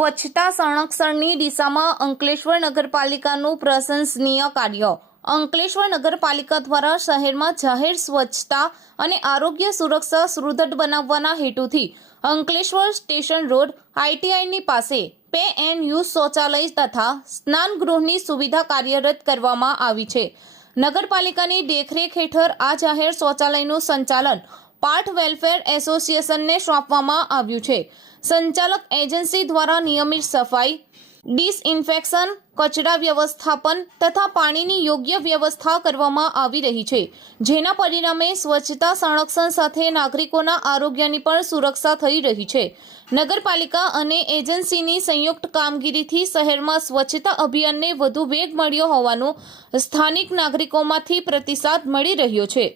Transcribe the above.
સ્વચ્છતા સંરક્ષણની દિશામાં અંકલેશ્વર નગરપાલિકાનું પ્રશંસનીય કાર્ય। અંકલેશ્વર નગરપાલિકા દ્વારા શહેરમાં જાહેર સ્વચ્છતા અને આરોગ્ય સુરક્ષા સુદૃઢ બનાવવાના હેતુથી અંકલેશ્વર સ્ટેશન રોડ ITIની પાસે પે એન્ડ યુઝ શૌચાલય તથા સ્નાનગૃહની સુવિધા કાર્યરત કરવામાં આવી છે। નગરપાલિકાની દેખરેખ હેઠળ આ જાહેર શૌચાલયનું સંચાલન પાર્થ વેલફેર એસોસિએશનને સોંપવામાં આવ્યું છે। સંચાલક એજન્સી દ્વારા નિયમિત સફાઈ, ડિસઇન્ફેક્શન, કચરા વ્યવસ્થાપન તથા પાણીની યોગ્ય વ્યવસ્થા કરવામાં આવી રહી છે, જેના પરિણામે સ્વચ્છતા સંરક્ષણ સાથે નાગરિકોના આરોગ્યની પણ સુરક્ષા થઈ રહી છે। નગરપાલિકા અને એજન્સીની સંયુક્ત કામગીરીથી શહેરમાં સ્વચ્છતા અભિયાનને વધુ વેગ મળ્યો હોવાનો સ્થાનિક નાગરિકોમાંથી પ્રતિસાદ મળી રહ્યો છે।